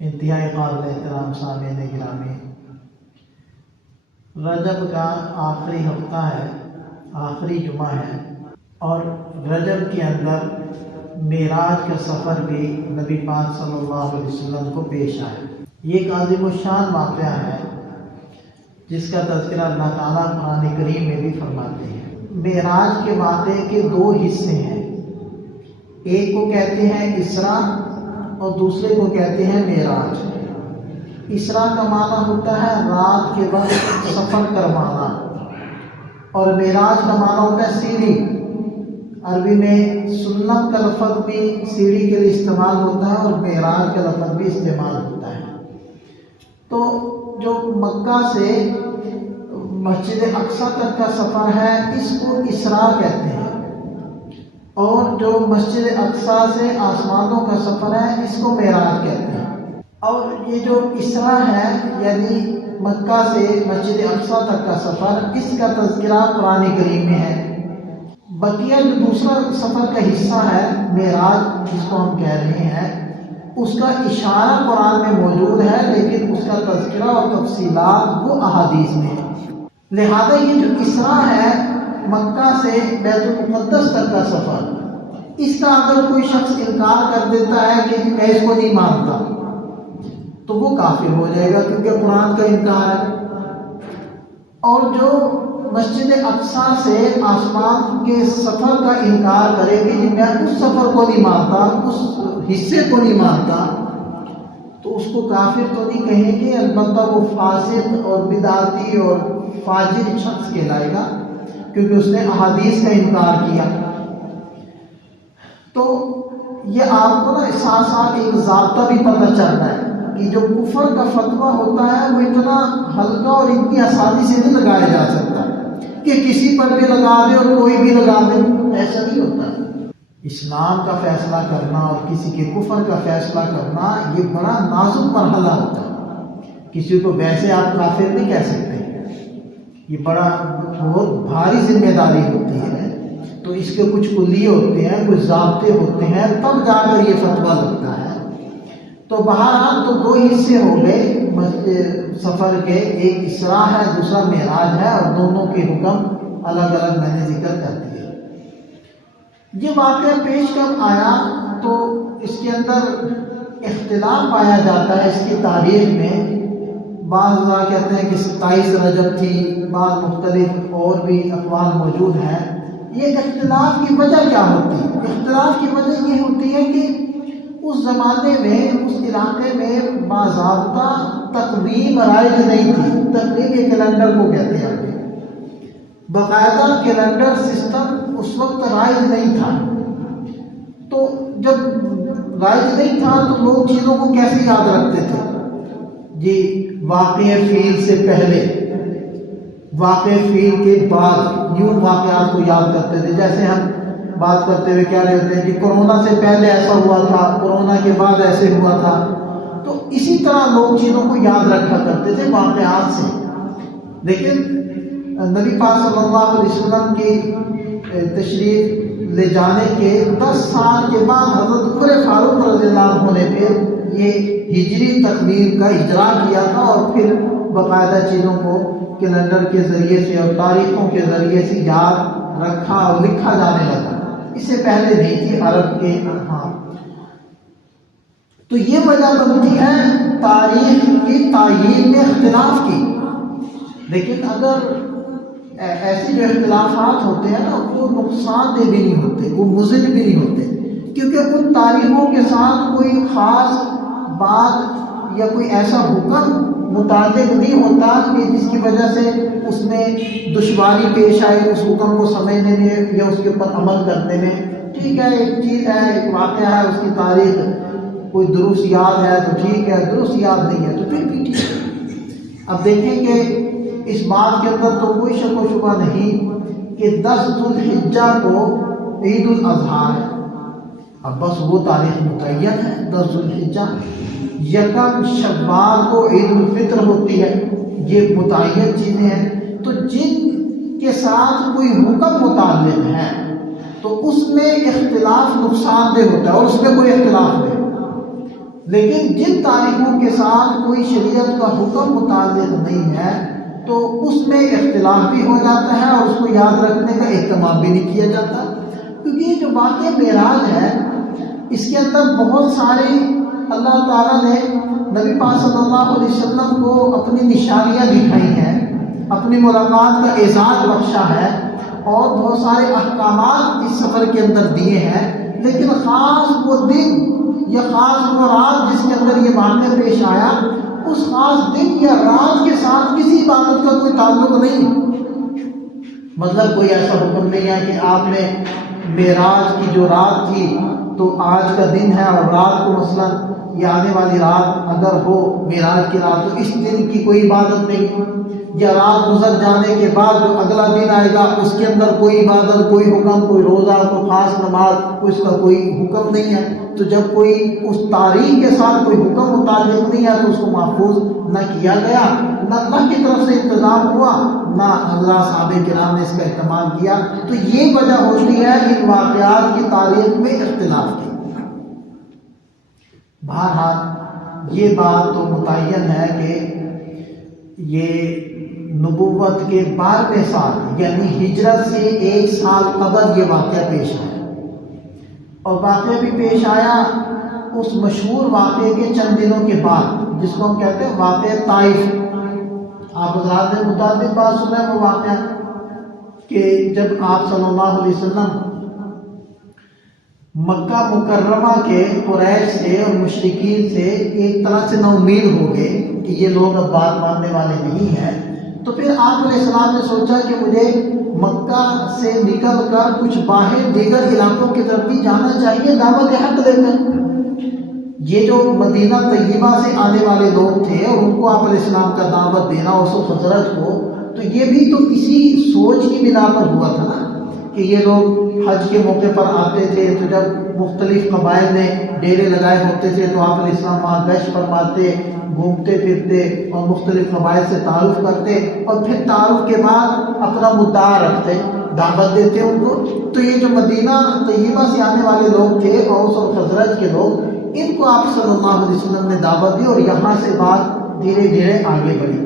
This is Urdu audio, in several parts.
انتہائی قابل احترام سامعین گرامی، رجب کا آخری ہفتہ ہے، آخری جمعہ ہے، اور رجب کے اندر معراج کا سفر بھی نبی پاک صلی اللہ علیہ وسلم کو پیش آیا۔ یہ ایک عظیم الشان واقعہ ہے جس کا تذکرہ اللہ تعالیٰ قرآن کریم میں بھی فرماتے ہیں۔ معراج کے واقعے کے دو حصے ہیں، ایک کو کہتے ہیں اسراء اور دوسرے کو کہتے ہیں معراج۔ اسراء کا معنی ہوتا ہے رات کے وقت سفر کروانا، اور معراج کا معنی ہوتا ہے سیڑھی۔ عربی میں سلم کا لفظ بھی سیڑھی کے لیے استعمال ہوتا ہے اور معراج کا لفظ بھی استعمال ہوتا ہے۔ تو جو مکہ سے مسجد اقصیٰ تک کا سفر ہے اس کو اسراء کہتے ہیں، اور جو مسجد اقصیٰ سے آسمانوں کا سفر ہے اس کو معراج کہتے ہیں۔ اور یہ جو اسراء ہے یعنی مکہ سے مسجد اقصیٰ تک کا سفر، اس کا تذکرہ قرآن کریم میں ہے۔ بقیہ جو دوسرا سفر کا حصہ ہے معراج جس کو ہم کہہ رہے ہیں، اس کا اشارہ قرآن میں موجود ہے، لیکن اس کا تذکرہ اور تفصیلات وہ احادیث میں ہے۔ لہذا یہ جو اسراء ہے مکہ سے بیت المقدس تک کا سفر، اس کا اگر کوئی شخص انکار کر دیتا ہے کہ میں اس کو نہیں مانتا تو وہ کافر ہو جائے گا، کیونکہ قرآن کا انکار ہے۔ اور جو مسجد اقصیٰ سے آسمان کے سفر کا انکار کرے کہ میں اس سفر کو نہیں مانتا، اس حصے کو نہیں مانتا، تو اس کو کافر تو نہیں کہیں گے، البتہ وہ فاسق اور بدعتی اور فاجر شخص کہلائے گا، کیونکہ اس نے احادیث کا انکار کیا۔ تو یہ آپ کو نا ساتھ ساتھ ایک ضابطہ بھی پتہ چلتا ہے کہ جو کفر کا فتویٰ ہوتا ہے وہ اتنا ہلکا اور اتنی آسانی سے نہیں لگایا جا سکتا کہ کسی پر بھی لگا دے اور کوئی بھی لگا دے، ایسا نہیں ہوتا۔ اسلام کا فیصلہ کرنا اور کسی کے کفر کا فیصلہ کرنا یہ بڑا نازک مرحلہ ہوتا ہے، کسی کو ویسے آپ کافر نہیں کہہ سکتے، یہ بہت بھاری ذمہ داری ہوتی ہے۔ تو اس کے کچھ کلیے ہوتے ہیں، کچھ ضابطے ہوتے ہیں، تب جا کر یہ فتویٰ لگتا ہے۔ تو بہرحال تو دو حصے ہو گئے سفر کے، ایک اسراء ہے دوسرا معراج ہے، اور دونوں کے حکم الگ الگ میں نے ذکر کر دیے۔ یہ واقعہ پیش کب آیا تو اس کے اندر اختلاف پایا جاتا ہے اس کی تاریخ میں۔ بعض لوگ کہتے ہیں کہ 27 رجب تھی، بعض مختلف اور بھی اقوال موجود ہیں۔ یہ اختلاف کی وجہ کیا ہوتی ہے؟ اختلاف کی وجہ یہ ہوتی ہے کہ اس زمانے میں اس علاقے میں باضابطہ تقویم رائج نہیں تھی۔ تقویم کیلنڈر کو کہتے ہیں، باقاعدہ کیلنڈر سسٹم اس وقت رائج نہیں تھا۔ تو جب رائج نہیں تھا تو لوگ چیزوں کو کیسے یاد رکھتے تھے؟ جی واقع فیل سے پہلے، واقع فیل کے بعد یوں واقعات کو یاد کرتے تھے۔ جیسے ہم بات کرتے ہوئے کیا لیتے ہیں کہ کرونا سے پہلے ایسا ہوا تھا، کرونا کے بعد ایسے ہوا تھا۔ تو اسی طرح لوگ چیزوں کو یاد رکھا کرتے تھے واقعات سے۔ لیکن نبی پاک صلی اللہ علیہ وسلم کی تشریف لے جانے کے 10 سال کے بعد حضرت عمر فاروق رضی اللہ عنہ نے پھر یہ ہجری تقویم کا اجرا کیا تھا، اور پھر باقاعدہ چیزوں کو کیلنڈر کے ذریعے سے اور تاریخوں کے ذریعے سے یاد رکھا اور لکھا جانے لگا۔ اس سے پہلے نہیں تھی عرب کے ہاں۔ تو یہ وجہ بنتی ہے تاریخ کی تعیین میں اختلاف کی۔ لیکن اگر ایسے جو اختلافات ہوتے ہیں نا وہ نقصان دہ بھی نہیں ہوتے، وہ مضر بھی نہیں ہوتے، کیونکہ ان تاریخوں کے ساتھ کوئی خاص بات یا کوئی ایسا حکم متعلق نہیں ہوتا کہ جس کی وجہ سے اس میں دشواری پیش آئے اس حکم کو سمجھنے میں یا اس کے اوپر عمل کرنے میں۔ ٹھیک ہے، ایک چیز ہے، ایک واقعہ ہے، اس کی تاریخ کوئی درست یاد ہے تو ٹھیک ہے، درست یاد نہیں ہے تو پھر بھی ٹھیک ہے۔ اب دیکھیں کہ اس بات کے اندر تو کوئی شک و شبہ نہیں کہ 10 ذو الحجہ کو عید الاضحیٰ ہے۔ اب بس وہ تاریخ متعین ہے 10 ذو الحجہ۔ یکم شوال کو عید الفطر ہوتی ہے، یہ متعین چیزیں ہیں۔ تو جن کے ساتھ کوئی حکم متعلق ہے تو اس میں اختلاف نقصان دہ ہوتا ہے، اور اس میں کوئی اختلاف نہیں۔ لیکن جن تاریخوں ساتھ کوئی شریعت کا حکم متعلق نہیں ہے تو اس میں اختلاف بھی ہو جاتا ہے اور اس کو یاد رکھنے کا اہتمام بھی نہیں کیا جاتا، کیونکہ یہ جو واقعہ معراج ہے اس کے اندر بہت ساری اللہ تعالیٰ نے نبی پاک صلی اللہ علیہ وسلم کو اپنی نشانیاں دکھائی ہیں، اپنی ملاقات کا اعزاز بخشا ہے اور بہت سارے احکامات اس سفر کے اندر دیے ہیں، لیکن خاص وہ دن یا خاص وہ رات جس کے اندر یہ واقعہ پیش آیا، اس خاص دن یا رات کے ساتھ کسی عبادت کا کوئی تعلق نہیں۔ مطلب کوئی ایسا حکم نہیں ہے کہ آپ نے معراج کی جو رات تھی تو آج کا دن ہے اور رات کو مثلا یہ آنے والی رات اگر ہو معراج کی رات تو اس دن کی کوئی عبادت نہیں، یا رات گزر جانے کے بعد جو اگلا دن آئے گا اس کے اندر کوئی عبادت، کوئی حکم، کوئی روزہ، کوئی خاص نماز، اس کا کوئی حکم نہیں ہے۔ تو جب کوئی اس تاریخ کے ساتھ کوئی حکم متعلق نہیں ہے تو اس کو محفوظ نہ کیا گیا، نہ اللہ کی طرف سے انتظام ہوا، نہ حضرات صحابہ کرام نے اس کا اہتمام کیا، تو یہ وجہ ہوتی ہے ان واقعات کی تاریخ میں اختلاف کی۔ بہرحال یہ بات تو متعین ہے کہ یہ نبوت کے 12ویں سال یعنی ہجرت سے 1 سال قبل یہ واقعہ پیش آیا، اور واقعہ بھی پیش آیا اس مشہور واقعے کے چند دنوں کے بعد جس کو ہم کہتے ہیں واقعہ طائف۔ آپ حضرات نے متعدد بات سنا ہے وہ واقعہ کہ جب آپ صلی اللہ علیہ وسلم مکہ مکرمہ کے قریش سے اور مشرکین سے ایک طرح سے نا امید ہو گئے کہ یہ لوگ اب بات ماننے والے نہیں ہیں، تو پھر آپ علیہ السلام نے سوچا کہ مجھے مکہ سے نکل کر کچھ باہر دیگر علاقوں کی طرف بھی جانا چاہیے دعوت حق دے کر۔ یہ جو مدینہ طیبہ سے آنے والے لوگ تھے اور ان کو آپ علیہ السلام کا دعوت دینا اوس و خزرج کو، تو یہ بھی تو اسی سوچ کی بنا پر ہوا تھا نا کہ یہ لوگ حج کے موقع پر آتے تھے، تو جب مختلف قبائل نے ڈیرے لگائے ہوتے تھے تو آپ علیہ السلام وہاں گشت فرماتے، گھومتے پھرتے اور مختلف قبائل سے تعارف کرتے اور پھر تعارف کے بعد اپنا مدعا رکھتے، دعوت دیتے ان کو۔ تو یہ جو مدینہ طیبہ سے آنے والے لوگ تھے اوس اور خزرج کے لوگ، ان کو آپ صلی اللہ علیہ وسلم نے دعوت دی اور یہاں سے بات دھیرے دھیرے آگے بڑھی۔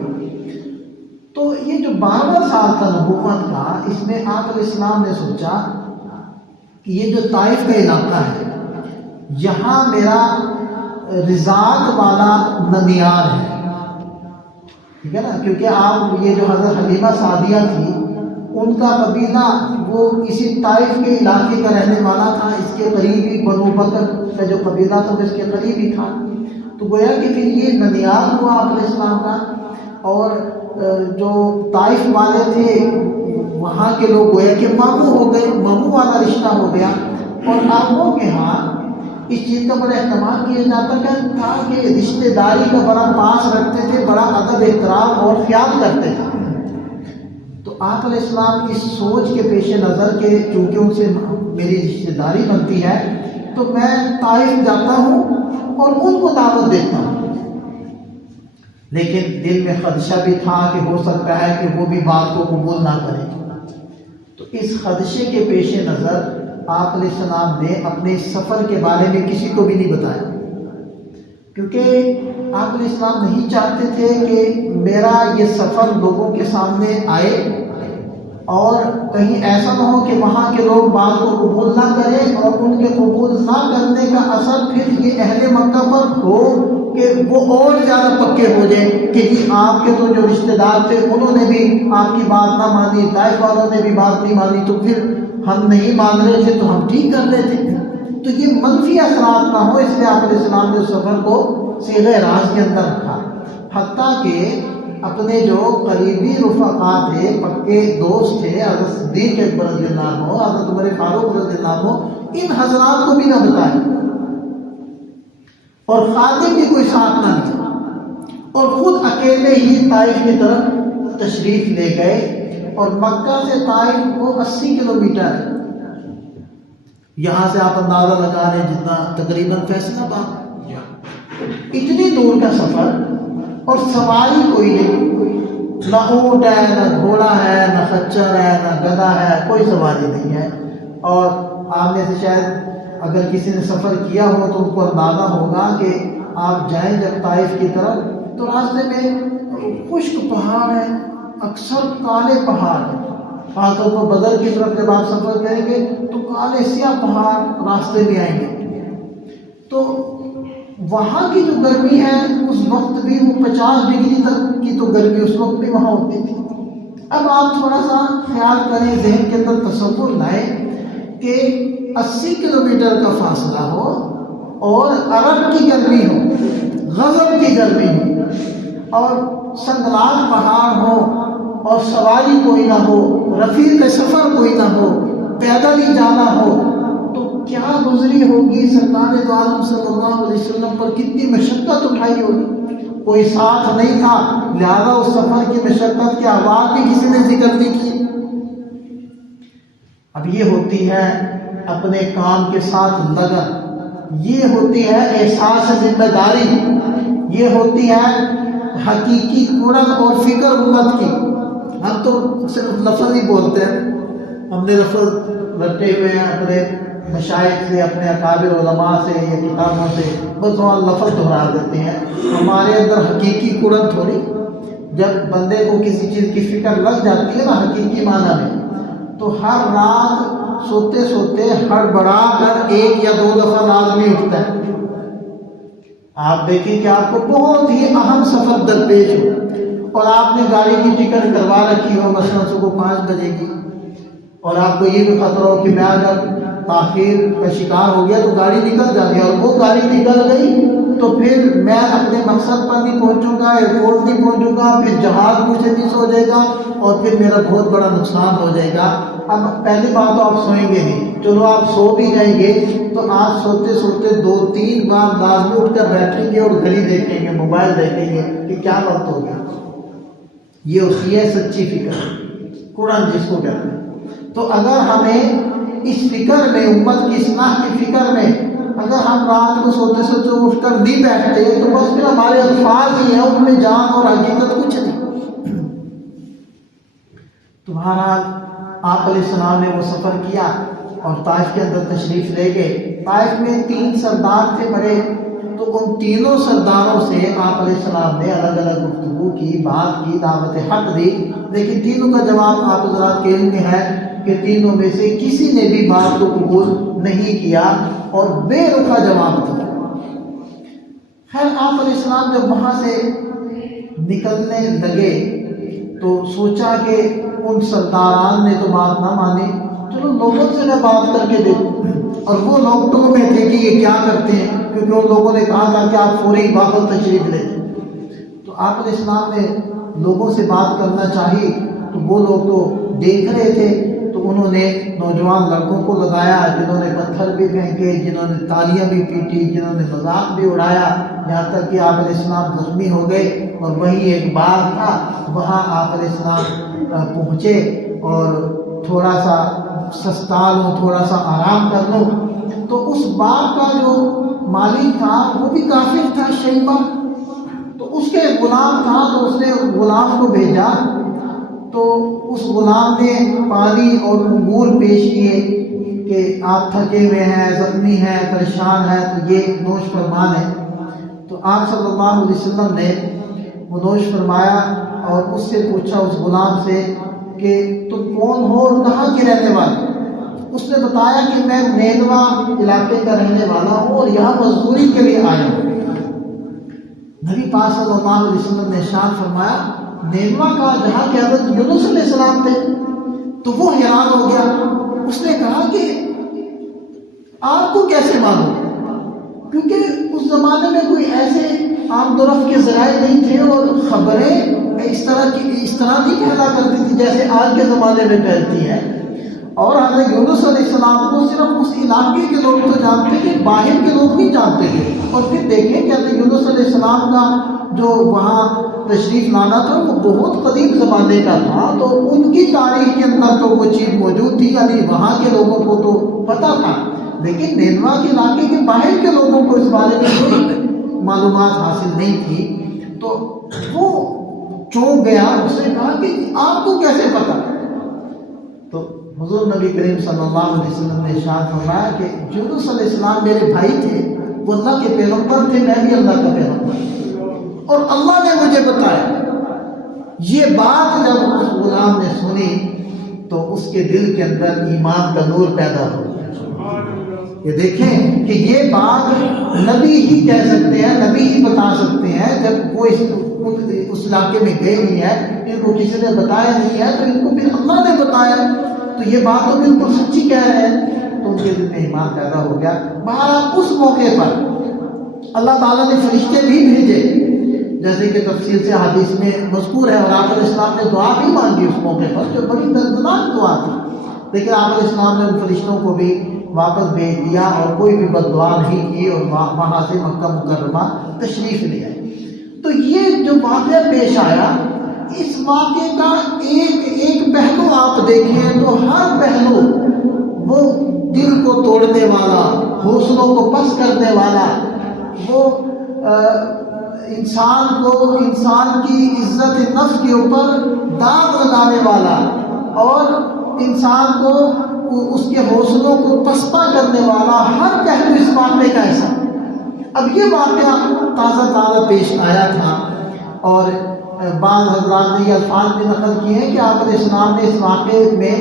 تو یہ جو 12واں سال تھا نبوت کا، اس میں آپ علیہ السلام نے سوچا کہ یہ جو طائف کا علاقہ ہے یہاں میرا رضاعت والا ننیال ہے، ٹھیک ہے نا، کیونکہ آپ یہ جو حضرت حلیمہ سعدیہ تھی ان کا قبیلہ وہ اسی طائف کے علاقے کا رہنے والا تھا، اس کے قریبی بنو بکر کا جو قبیلہ تھا وہ اس کے قریب ہی تھا، تو گویا کہ پھر یہ ننیال ہوا آپ علیہ السلام کا، اور جو طائف والے تھے وہاں کے لوگ گویا کہ ماموں ہو گئے، ماموں والا رشتہ ہو گیا۔ اور آپوں کے ہاں اس چیز کا بڑا اہتمام کیا جاتا تھا کہ رشتہ داری کا بڑا پاس رکھتے تھے، بڑا ادب احترام اور خیال کرتے تھے۔ تو آپ علیہ السلام اس سوچ کے پیش نظر کے چونکہ ان سے میری رشتہ داری بنتی ہے تو میں طائف جاتا ہوں اور ان کو دعوت دیتا ہوں، لیکن دل میں خدشہ بھی تھا کہ ہو سکتا ہے کہ وہ بھی بات کو قبول نہ کریں۔ تو اس خدشے کے پیش نظر آپ علیہ السلام نے اپنے سفر کے بارے میں کسی کو بھی نہیں بتایا، کیونکہ آپ علیہ السلام نہیں چاہتے تھے کہ میرا یہ سفر لوگوں کے سامنے آئے اور کہیں ایسا نہ ہو کہ وہاں کے لوگ بات کو قبول نہ کریں اور ان کے قبول نہ کرنے کا اثر پھر یہ اہل مکہ پر ہو کہ وہ اور زیادہ پکے ہو جائیں کہ جی آپ کے تو جو رشتہ دار تھے انہوں نے بھی آپ کی بات نہ مانی، طائف والوں نے بھی بات نہیں مانی، تو پھر ہم نہیں مان رہے تھے تو ہم ٹھیک کر لیتے۔ تو یہ منفی اثرات نہ ہو اس لیے آپ علیہ السلام نے اس سفر کو صیغہ راز کے اندر رکھا، حتیٰ کہ اپنے جو قریبی رفقا تھے، پکے دوست تھے، حضرت صدیق اکبر رضی اللہ عنہ، حضرت عمر فاروق رضی اللہ عنہ، ان حضرات کو بھی نہ بتائے اور خادم بھی کوئی ساتھ نہ لیا، اور خود اکیلے ہی طائف کی طرف تشریف لے گئے۔ اور مکہ سے طائف کو 80 کلومیٹر ہے، یہاں سے آپ اندازہ لگا رہے ہیں جتنا تقریباً فیصلہ آباد، اتنی دور کا سفر اور سواری کوئی نہیں، نہ اونٹ ہے، نہ گھوڑا ہے، نہ خچر ہے، نہ گدھا ہے، کوئی سواری نہیں ہے۔ اور آپ میں سے شاید اگر کسی نے سفر کیا ہو تو ان کو اندازہ ہوگا کہ آپ جائیں جب طائف کی طرف تو راستے میں خشک پہاڑ ہیں، اکثر کالے پہاڑ ہیں. خاص طور پر بدر کی طرف جب آپ سفر کریں گے تو کالے سیاہ پہاڑ راستے میں آئیں گے. تو وہاں کی جو گرمی ہے اس وقت بھی وہ 50 ڈگری تک کی تو گرمی اس وقت بھی وہاں ہوتی تھی. اب آپ تھوڑا سا خیال کریں، ذہن کے اندر تصور لائیں کہ 80 کلومیٹر کا فاصلہ ہو اور عرب کی گرمی ہو، غضب کی گرمی ہو، اور سنگلاخ پہاڑ ہو اور سواری کوئی نہ ہو، رفیق سفر کوئی نہ ہو، پیدل ہی جانا ہو، تو کیا گزری ہوگی سرکار دو عالم صلی اللہ علیہ وسلم پر، کتنی مشقت اٹھائی ہوگی. کوئی ساتھ نہیں تھا، لہذا اس سفر کی مشقت کی آواز بھی کسی نے ذکر نہیں کی. اب یہ ہوتی ہے اپنے کام کے ساتھ لگن، یہ ہوتی ہے احساس ذمہ داری، یہ ہوتی ہے حقیقی قرب اور فکر امت کی. ہم تو صرف لفظ ہی بولتے ہیں، ہم نے لفظ رٹے ہوئے ہیں اپنے مشائخ سے، اپنے اکابر علماء سے یا کتابوں سے، بس وہاں لفظ دہرا دیتے ہیں. ہمارے اندر حقیقی قرب تھوڑی. جب بندے کو کسی چیز کی فکر لگ جاتی ہے نا حقیقی معنی میں، تو ہر رات سوتے سوتے ہڑبڑا کر 1 یا 2 دفعہ لازمی اٹھتا ہے. آپ دیکھیں کہ آپ کو بہت ہی اہم سفر درپیش ہو اور آپ نے گاڑی کی ٹکٹ کروا رکھی ہو مثلا صبح 5 بجے کی، اور آپ کو یہ بھی خطرہ ہو کہ میں اگر تاخیر کا شکار ہو گیا تو گاڑی نکل جاتی ہے، اور وہ گاڑی نکل گئی تو پھر میں اپنے مقصد پر نہیں پہنچوں گا، ایئرپورٹ نہیں پہنچوں گا، پھر جہاز مجھ سے مس ہو جائے گا اور پھر میرا بہت بڑا نقصان ہو جائے گا. اب پہلی بات تو آپ سوئیں گے نہیں، چلو آپ سو بھی جائیں گے تو آپ سوتے سوتے 2-3 بار لازمی اٹھ کر بیٹھیں گے اور گھڑی دیکھیں گے، موبائل دیکھیں گے کہ کیا وقت ہو گیا. یہ ہوتی ہے سچی فکر، قرآن جس کو کہتے ہیں. تو اگر ہمیں اس فکر میں، امت کی اصلاح کی فکر میں، اگر ہم رات کو سوتے سوتے اٹھ کر نہیں بیٹھتے تو بس پھر ہمارے الفاظ ہی ہیں، ان میں جان اور حقیقت کچھ نہیں. تمہارا آپ علیہ السلام نے وہ سفر کیا اور طائف کے اندر تشریف لے گئے. طائف میں 3 سردار تھے بڑے، تو ان تینوں سرداروں سے آپ علیہ السلام نے الگ الگ گفتگو کی، بات کی، دعوت حق دی، لیکن تینوں کا جواب آپ حضرات کے علم میں ہے کہ تینوں میں سے کسی نے بھی بات کو قبول نہیں کیا اور بے رخا جواب دیا. خیر آپ علیہ السلام جب وہاں سے نکلنے لگے تو سوچا کہ ان سرداران نے تو بات نہ مانی، چلو لوگوں سے میں بات کر کے دیکھوں. اور وہ لوگ تو میں تھے کہ یہ کیا کرتے ہیں، کیونکہ ان لوگوں نے کہا تھا کہ آپ فوری واپس تشریف لیں. تو آپ علیہ السلام نے لوگوں سے بات کرنا چاہی تو وہ لوگ تو دیکھ رہے تھے، تو انہوں نے نوجوان لڑکوں کو لگایا، جنہوں نے پتھر بھی پھینکے، جنہوں نے تالیاں بھی پیٹی، جنہوں نے مذاق بھی اڑایا، یہاں تک کہ آپ علیہ السلام زخمی ہو گئے. اور وہیں ایک باغ تھا، وہاں آپ علیہ السلام پہنچے اور تھوڑا سا سستا لوں، تھوڑا سا آرام کر لوں. تو اس باغ کا جو مالک تھا وہ بھی کافر تھا، شیبہ، تو اس کے غلام تھا، تو اس نے غلام کو بھیجا. تو اس غلام نے پانی اور انگور پیش کیے کہ آپ تھکے ہوئے ہیں، زخمی ہیں، پریشان ہیں، تو یہ نوش فرمان ہے. تو آپ صلی اللہ علیہ وسلم نے وہ نوش فرمایا اور اس سے پوچھا، اس غلام سے، کہ تم کون ہو اور کہاں کے رہنے والے؟ اس نے بتایا کہ میں نینوا علاقے کا رہنے والا ہوں اور یہاں مزدوری کے لیے آیا ہوں. نبی پاک صلی اللہ علیہ وسلم نے ارشاد فرمایا، نینوا کا جہاں کہ حضرت یونس علیہ السلام تھے. تو وہ حیران ہو گیا. اس نے کہا کہ آپ کو کیسے معلوم؟ کیونکہ اس زمانے میں کوئی ایسے آمد و رفت کے ذرائع نہیں تھے اور خبریں اس طرح نہیں پھیلا کرتی تھی جیسے آج کے زمانے میں پھیلتی ہیں. اور حضرت یونس علیہ السلام کو صرف اس علاقے کے لوگ تو جانتے تھے، باہر کے لوگ نہیں جانتے تھے. اور پھر دیکھیں کہ حضرت یونس علیہ السلام کا جو وہاں تشریف لانا تھا وہ بہت قدیم زمانے کا تھا، تو ان کی تاریخ کے اندر تو وہ چیز موجود تھی، یعنی وہاں کے لوگوں کو تو پتہ تھا، لیکن نینوا کے علاقے کے باہر کے لوگوں کو اس بارے میں کوئی معلومات حاصل نہیں تھی. تو وہ چونک گیا. اس نے کہا کہ آپ کو کیسے پتہ؟ تو حضور نبی کریم صلی اللہ علیہ وسلم نے ارشاد فرمایا کہ یونس علیہ السلام میرے بھائی تھے وہ اللہ کے پیغمبر تھے، میں بھی اللہ کا پیغمبر، اور اللہ نے مجھے بتایا۔ یہ بات جب اس غلام نے سنی تو اس کے دل کے اندر ایمان کا نور پیدا ہو گیا۔ یہ دیکھیں کہ یہ بات نبی ہی کہہ سکتے ہیں، نبی ہی بتا سکتے ہیں، جب وہ اس علاقے میں گئے نہیں ہے، ان کو کسی نے بتایا نہیں ہے، تو ان کو پھر اللہ نے بتایا، تو یہ بات تو بالکل سچی کہہ رہے ہیں، تو ان کے دل میں ایمان پیدا ہو گیا۔ بہرحال اس موقع پر اللہ تعالیٰ نے فرشتے بھی بھیجے، جیسے کہ تفصیل سے حدیث میں مذکور ہے، اور آپ علیہ السلام نے دعا بھی مانگی اس موقع پر، جو بڑی دردناک دعا تھی، لیکن آپ علیہ السلام نے ان فرشتوں کو بھی واپس بھیج دیا اور کوئی بھی بد دعا نہیں کی، اور وہاں سے مکہ مکرمہ تشریف لے آئے۔ تو یہ جو واقعہ پیش آیا، اس واقعے کا ایک پہلو آپ دیکھیں تو ہر پہلو وہ دل کو توڑنے والا، حوصلوں کو پست کرنے والا، وہ انسان کی عزت نفس کے اوپر داغ لگانے والا، اور انسان کو اس کے حوصلوں کو پسپا کرنے والا ہر پہلو اس واقعے کا ایسا۔ اب یہ واقعہ تازہ پیش آیا تھا، اور بعض حضرات نے یہ الفاظ بھی نقل کیے ہیں کہ آپ علیہ السلام نے اس واقعے میں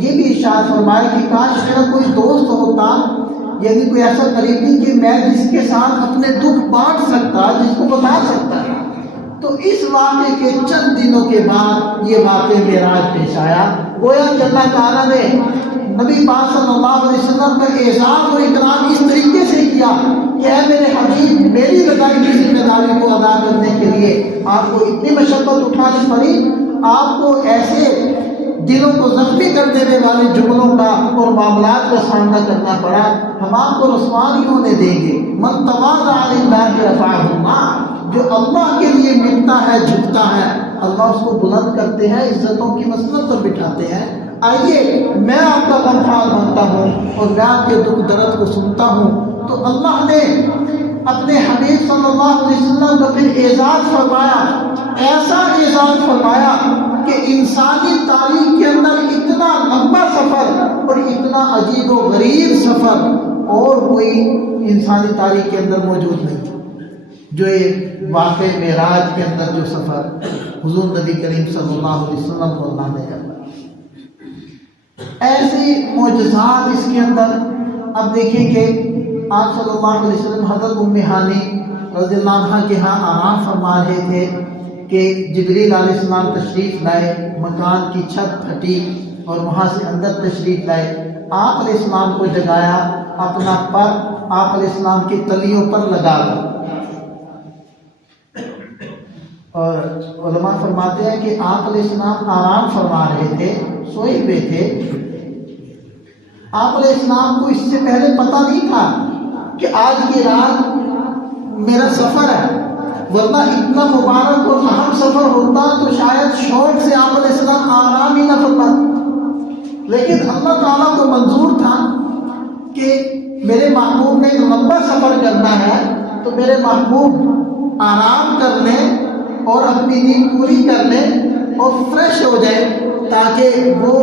یہ بھی ارشاد فرمایا کہ کاش میرا کوئی دوست ہوتا، یعنی کوئی ایسا قریبی کہ میں جس کے ساتھ اپنے دکھ بانٹ سکتا، جس کو بتا سکتا۔ تو اس واقعے کے چند دنوں کے بعد یہ واقعہ معراج پیش آیا۔ گویا کہ اللہ تعالیٰ نے نبی پاک صلی اللہ علیہ وسلم کا اعزاز و اکرام اس طریقے سے کیا کہ اے میرے حبیب، میری لگائی کی ذمہ داری کو ادا کرنے کے لیے آپ کو اتنی مشقت اٹھانی پڑی، آپ کو ایسے دلوں کو زخمی کر دینے والے جملوں کا اور معاملات کا سامنا کرنا پڑا، ہم آپ کو رسوا نہیں ہونے دیں گے۔ من تواضع للہ رفعہ اللہ، جو اللہ کے لیے مٹتا ہے، جھکتا ہے، اللہ اس کو بلند کرتے ہیں، عزتوں کی مسند پر بٹھاتے ہیں۔ آئیے میں آپ کا غمخوار بنتا ہوں اور میں آپ کے دکھ درد کو سنتا ہوں۔ تو اللہ نے اپنے حبیب صلی اللہ علیہ وسلم کا پھر اعزاز فرمایا، ایسا اعزاز فرمایا کہ انسانی تاریخ کے اندر اتنا لمبا سفر اور اتنا عجیب و غریب سفر اور کوئی انسانی تاریخ کے اندر موجود نہیں تھا، جو ایک واقع معراج کے اندر جو سفر حضور نبی کریم صلی اللہ علیہ وسلم کو اللہ نے کروایا۔ ایسے معجزات اس کے اندر اب دیکھیں کہ آپ صلی اللہ علیہ وسلم حضرت ام ہانی رضی اللہ عنہ کے ہاں آرام فرما رہے تھے کہ جبریل علیہ السلام تشریف لائے، مکان کی چھت پھٹی اور وہاں سے اندر تشریف لائے، آپ علیہ السلام کو جگایا، اپنا پر آپ علیہ السلام کی تلیوں پر لگا دیا، اور علماء فرماتے ہیں کہ آپ علیہ السلام آرام فرما رہے تھے، سوئے ہوئے تھے۔ آپ علیہ السلام کو اس سے پہلے پتہ نہیں تھا کہ آج کی رات میرا سفر ہے، ورنہ اتنا مبارک اور اہم سفر ہوتا تو شاید شوق سے آپ علیہ السلام آرام ہی نہ فرماتے، لیکن اللہ تعالیٰ کو منظور تھا کہ میرے محبوب نے ایک لمبا سفر کرنا ہے، تو میرے محبوب آرام کر لیں اور اپنی نیند پوری کر لیں اور فریش ہو جائے، تاکہ وہ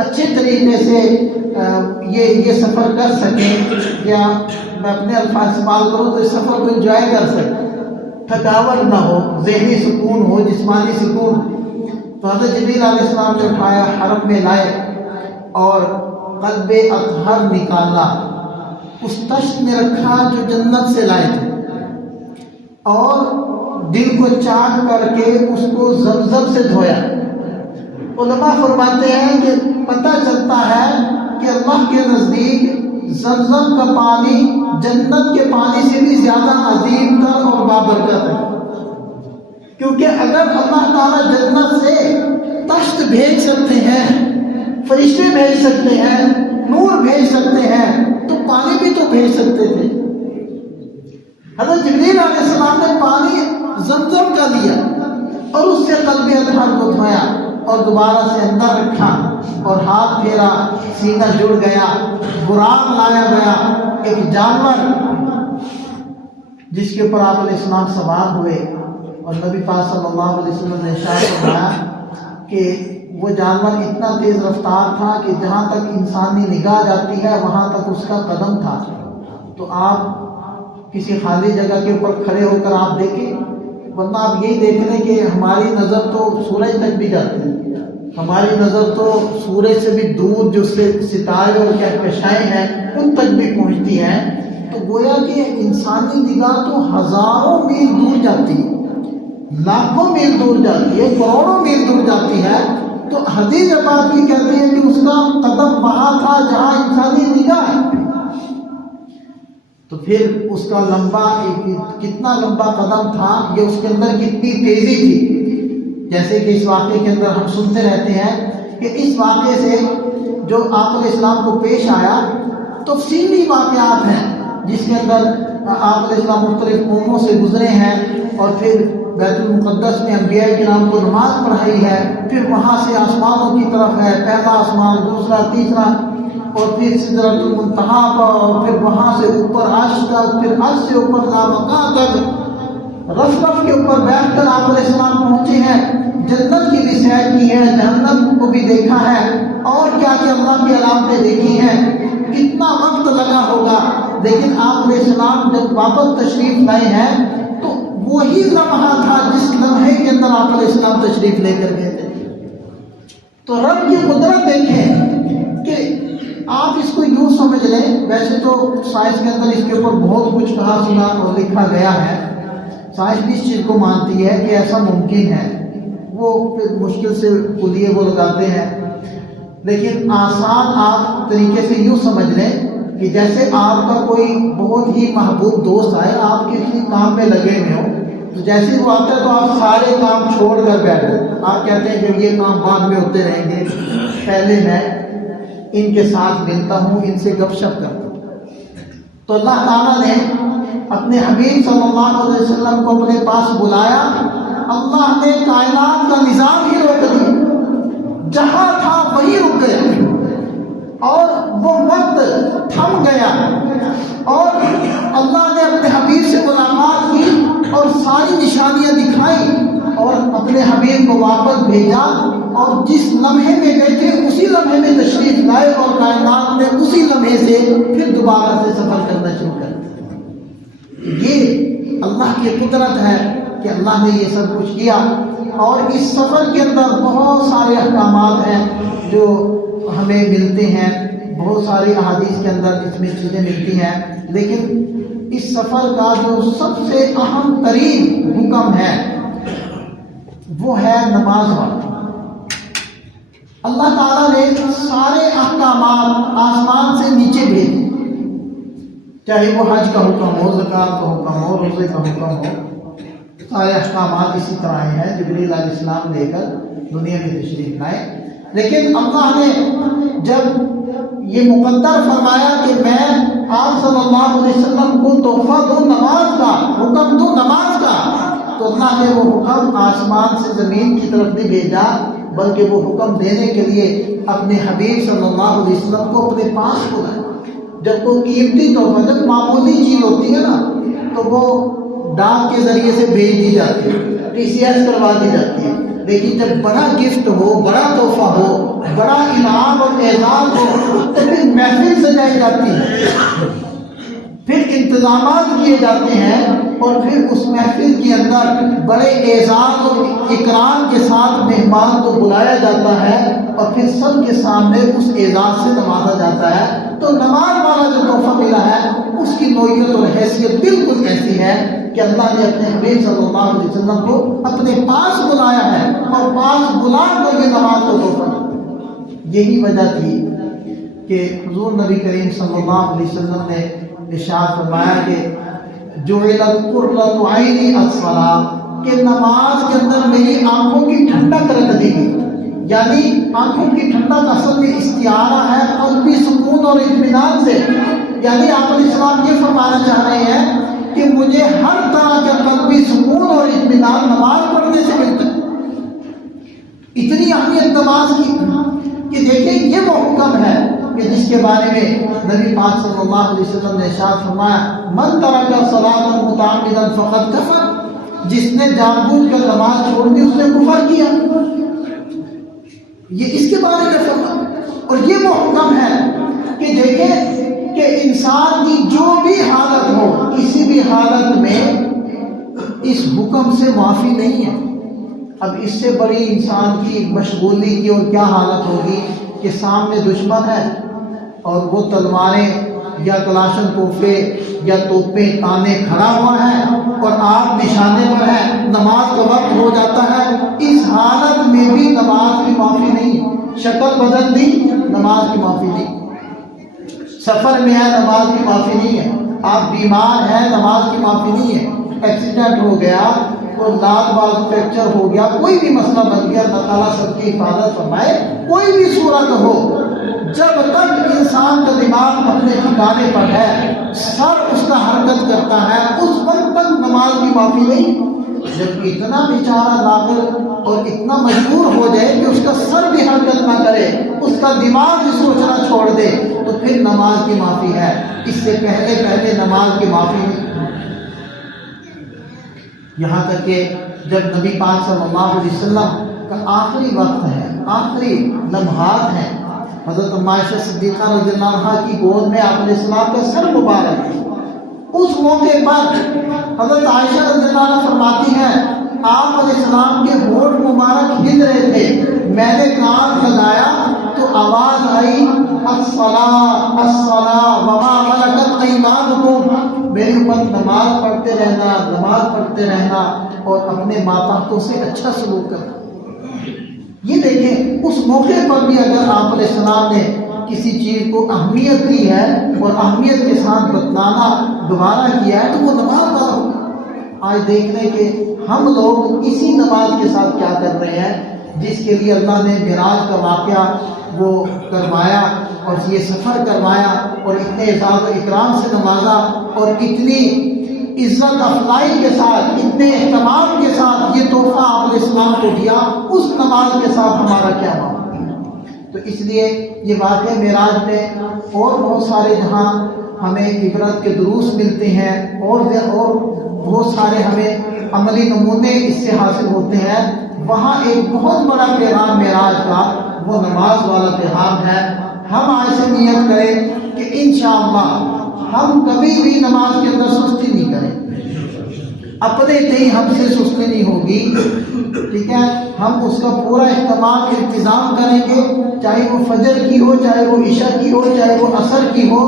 اچھے طریقے سے یہ سفر کر سکیں، یا میں اپنے الفاظ استعمال کروں تو اس سفر کو انجوائے کر سکیں، تھکاوٹ نہ ہو، ذہنی سکون ہو، جسمانی سکون۔ تو حضرت جبریل علیہ السلام نے اٹھایا، حرم میں لائے اور قلب اطہر نکالا، اس تشت میں رکھا جو جنت سے لائے تھے، اور دل کو چاک کر کے اس کو زمزم سے دھویا۔ علماء فرماتے ہیں کہ پتہ چلتا ہے کہ اللہ کے نزدیک زمزم کا پانی جنت کے پانی سے بھی زیادہ عظیم تر اور بابرکت ہے، کیونکہ اگر اللہ تعالیٰ جنت سے تشت بھیج سکتے ہیں، فرشتے بھیج سکتے ہیں، نور بھیج سکتے ہیں، تو پانی بھی تو بھیج سکتے تھے۔ حضرت جبریل علیہ السلام نے پانی زمزم کا لیا اور اس سے قلب اطہر کو دھویا اور دوبارہ سے اندر رکھا اور ہاتھ پھیرا، سینہ جڑ گیا، براق لایا گیا، ایک جانور جس کے اوپر آپ علیہ السلام سوار ہوئے، اور نبی پاک صلی اللہ علیہ وسلم نے ارشاد فرمایا کہ وہ جانور اتنا تیز رفتار تھا کہ جہاں تک انسانی نگاہ جاتی ہے وہاں تک اس کا قدم تھا۔ تو آپ کسی خالی جگہ کے اوپر کھڑے ہو کر آپ دیکھیں، ورنہ آپ یہی دیکھ لیں کہ ہماری نظر تو سورج تک بھی جاتی ہے، ہماری نظر تو سورج سے بھی دور جو ستارے اور کہکشائیں ہیں ان تک بھی پہنچتی ہیں. تو گویا کہ انسانی نگاہ تو ہزاروں میل دور جاتی ہے، لاکھوں میل دور جاتی ہے، کروڑوں میل دور جاتی ہے. تو حدیث بات یہ کہتی ہے کہ اس کا قدم وہاں تھا جہاں انسانی نگاہ ہے. تو پھر اس کا لمبا کتنا لمبا قدم تھا، یہ اس کے اندر کتنی تیزی تھی. جیسے کہ اس واقعے کے اندر ہم سنتے رہتے ہیں کہ اس واقعے سے جو آپ علیہ السلام کو پیش آیا تفصیلی واقعات ہیں، جس کے اندر آپ علیہ السلام مختلف قوموں سے گزرے ہیں، اور پھر بیت المقدس میں انبیاء کرام کو نماز پڑھائی ہے، پھر وہاں سے آسمانوں کی طرف ہے، پہلا آسمان، دوسرا، تیسرا، اور پھر سدرۃ المنتہا پر، اور پھر وہاں سے اوپر عرش تک، پھر عرش سے اوپر لامکان تک، رف رف کے اوپر بیٹھ کر آپ علیہ السلام پہنچے ہیں. جنت کی بھی سیر کی ہے، جہنم کو بھی دیکھا ہے، اور کیا کہ اللہ کی علامتیں دیکھی ہیں. کتنا وقت لگا ہوگا، لیکن آپ علیہ السلام جب واپس تشریف لائے ہیں تو وہی لمحہ تھا جس لمحے کے اندر آپ علیہ السلام تشریف لے کر گئے تھے. تو رب کی قدرت دیکھیں کہ آپ اس کو یوں سمجھ لیں. ویسے تو سائنس کے اندر اس کے اوپر بہت کچھ کہا سنا اور لکھا گیا ہے. سائنس بھی اس چیز کو مانتی ہے کہ ایسا ممکن ہے، وہ پھر مشکل سے کلیے وہ لگاتے ہیں. لیکن آسان آپ طریقے سے یوں سمجھ لیں کہ جیسے آپ کا کوئی بہت ہی محبوب دوست آئے، آپ کسی کام میں لگے ہوئے ہوں، تو جیسے وہ آتا ہے تو آپ سارے کام چھوڑ کر بیٹھ جائیں. آپ کہتے ہیں کہ یہ کام بعد میں ہوتے رہیں گے، پہلے میں ان کے ساتھ ملتا ہوں، ان سے گپ شپ کرتا ہوں. تو اللہ تعالیٰ نے اپنے حبیب صلی اللہ علیہ وسلم کو اپنے پاس بلایا. اللہ نے کائنات کا نظام ہی روک دیا، جہاں تھا وہی رک گیا، اور وہ وقت تھم گیا، اور اللہ نے اپنے حبیب سے ملاقات کی اور ساری نشانیاں دکھائی، اور اپنے حبیب کو واپس بھیجا، اور جس لمحے میں گئے تھے اسی لمحے میں تشریف لائے، اور کائنات نے اسی لمحے سے پھر دوبارہ سے سفر کرنا شروع کر دیا. یہ اللہ کی قدرت ہے کہ اللہ نے یہ سب کچھ کیا. اور اس سفر کے اندر بہت سارے احکامات ہیں جو ہمیں ملتے ہیں، بہت سارے احادیث کے اندر اس میں چیزیں ملتی ہیں. لیکن اس سفر کا جو سب سے اہم ترین حکم ہے وہ ہے نماز والا. اللہ تعالیٰ نے سارے احکامات آسمان سے نیچے بھیجے، چاہے وہ حج کا حکم ہو، زکوٰۃ کا حکم ہو، روزے کا حکم ہو، سارے احکامات اسی طرح ہیں جبریل علیہ السلام لے کر دنیا میں تشریف لائے. لیکن اللہ نے جب یہ مقدر فرمایا کہ میں آپ صلی اللہ علیہ وسلم کو تحفہ دوں نماز کا، حکم دوں نماز کا، تو اللہ نے وہ حکم آسمان سے زمین کی طرف نہیں بھیجا، بلکہ وہ حکم دینے کے لیے اپنے حبیب صلی اللہ علیہ وسلم کو اپنے پاس بلایا. جب کوئی قیمتی تحفہ، جب معمولی چیز ہوتی ہے نا تو وہ ڈاک کے ذریعے سے بھیج دی جاتی ہے، TCS کروا دی جاتی ہے. لیکن جب بڑا گفٹ ہو، بڑا تحفہ ہو، بڑا انعام اور اعزاز ہو تو پھر محفل سجائی جاتی ہے، پھر انتظامات کیے جاتے ہیں، اور پھر اس محفل کے اندر بڑے اعزاز اور اکرام کے ساتھ مہمان کو بلایا جاتا ہے، اور پھر سب کے سامنے اس اعزاز سے نوازا جاتا ہے. تو نماز والا جو تحفہ ملا ہے اس کی نوعیت اور حیثیت بالکل ایسی ہے کہ اللہ نے اپنے حبیب صلی اللہ علیہ وسلم کو اپنے پاس بلایا ہے، اور پاس بلا کر یہ نماز کو تحفہ. یہی وجہ تھی کہ حضور نبی کریم صلی اللہ علیہ وسلم نے ارشاد فرمایا کہ جعلت قرۃ عینی الصلاۃ، کہ نماز کے اندر میری آنکھوں کی ٹھنڈک رکھ دی گئی. یعنی آنکھوں کی ٹھنڈک اصل میں استعارہ ہے قلبی سکون اور اطمینان سے. یعنی آپ علیہ السلام یہ فرمانا چاہ رہے ہیں کہ مجھے ہر طرح کا قلبی سکون اور اطمینان نماز پڑھنے سے ملتا ہے. اتنی اہمیت نماز کی کہ دیکھیں یہ وہ حکم ہے کہ جس کے بارے میں نبی پاک صلی اللہ علیہ وسلم نے ارشاد فرمایا من ترک الصلاۃ متعمدا فقد کفر، جس نے جان بوجھ کر نماز چھوڑ دی اس نے کفر کیا. یہ اس کے بارے میں فرمایا. اور یہ وہ حکم ہے کہ دیکھیں کہ کہ انسان کی جو بھی حالت ہو، کسی بھی حالت میں اس حکم سے معافی نہیں ہے۔ اب اس سے بڑی انسان کی مشغولی کی اور کیا حالت ہوگی کہ سامنے دشمن ہے اور وہ تلواریں یا کلاشن کوفے یا توپیں تانے کھڑا ہوا ہے اور آپ نشانے پر ہیں، نماز کا وقت ہو جاتا ہے، اس حالت میں بھی نماز کی معافی نہیں۔ شکل بدل دی، نماز کی معافی نہیں۔ سفر میں ہے، نماز کی معافی نہیں ہے۔ آپ بیمار ہیں، نماز کی معافی نہیں ہے۔ ایکسیڈنٹ ہو گیا، کوئی لات بازو فریکچر ہو گیا، کوئی بھی مسئلہ بن گیا، اللہ تعالیٰ سب کی حفاظت فرمائے، کوئی بھی صورت ہو، جب تک انسان کا دماغ اپنے ٹھکانے پر ہے، سر اس کا حرکت کرتا ہے، اس وقت تک نماز کی معافی نہیں۔ جب اتنا بیچارہ لاغر اور اتنا مجبور ہو جائے کہ اس کا سر بھی حرکت نہ کرے، اس کا دماغ بھی سوچنا چھوڑ دے، تو پھر نماز کی معافی ہے۔ اس سے پہلے نماز کی معافی نہیں۔ یہاں تک کہ جب نبی پاک صلی اللہ علیہ وسلم کا آخری وقت ہے، آخری لمحات ہیں، حضرت عائشہ صدیقہ رضی اللہ عنہا کی گود میں آپ علیہ السلام کا سر مبارک ہے۔ اس موقع پر حضرت عائشہ رضی اللہ عنہ فرماتی ہیں، آپ علیہ السلام کے ہونٹ مبارک ہل رہے تھے، میں نے کان لگایا تو آواز آئی، الصلاۃ الصلاۃ وما ملکت ایمانکم، میرے اوپر نماز پڑھتے رہنا، نماز پڑھتے رہنا اور اپنے ماتحتوں سے اچھا سلوک کرنا۔ یہ دیکھیں، اس موقع پر بھی اگر آپ علیہ السلام نے کسی چیز کو اہمیت دی ہے اور اہمیت کے ساتھ بتلانا دوبارہ کیا ہے تو وہ نماز والا ہوگا۔ آج دیکھنے کے ہم لوگ اسی نماز کے ساتھ کیا کر رہے ہیں جس کے لیے اللہ نے معراج کا واقعہ وہ کروایا اور یہ سفر کروایا اور اتنے اعزاز و اکرام سے نوازا اور اتنی عزت افلائی کے ساتھ، اتنے اہتمام کے ساتھ یہ تحفہ آپ علیہ السلام کو دیا، اس نماز کے ساتھ ہمارا کیا معاملہ؟ تو اس لیے یہ واقعہ معراج میں اور بہت سارے جہاں ہمیں عبرت کے دروس ملتے ہیں اور بہت سارے ہمیں عملی نمونے اس سے حاصل ہوتے ہیں، وہاں ایک بہت بڑا پیغام معراج کا وہ نماز والا پیغام ہے۔ ہم آج سے نیت کریں کہ انشاءاللہ ہم کبھی بھی نماز کے اندر سستی نہیں کریں، اپنے تئیں ہم سے سستی نہیں ہوگی، ٹھیک ہے؟ ہم اس کا پورا اہتمام انتظام کریں گے، چاہے وہ فجر کی ہو، چاہے وہ عشاء کی ہو، چاہے وہ عصر کی ہو،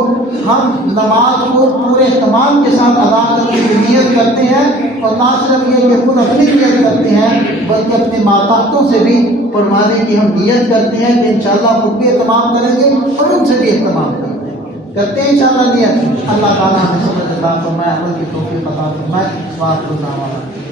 ہم نماز کو پورے اہتمام کے ساتھ ادا کرنے کی نیت کرتے ہیں، اور نہ صرف یہ کہ خود اپنی نیت کرتے ہیں بلکہ اپنے ماتحتوں سے بھی پڑھوانے کی ہم نیت کرتے ہیں کہ انشاءاللہ خود بھی اہتمام کریں گے اور ان سے بھی اہتمام کرتے ہیں انشاءاللہ نیت۔ اللہ تعالیٰ ہمیں سمجھ عطا فرمائے، عمل کی توفیق عطا فرمائے۔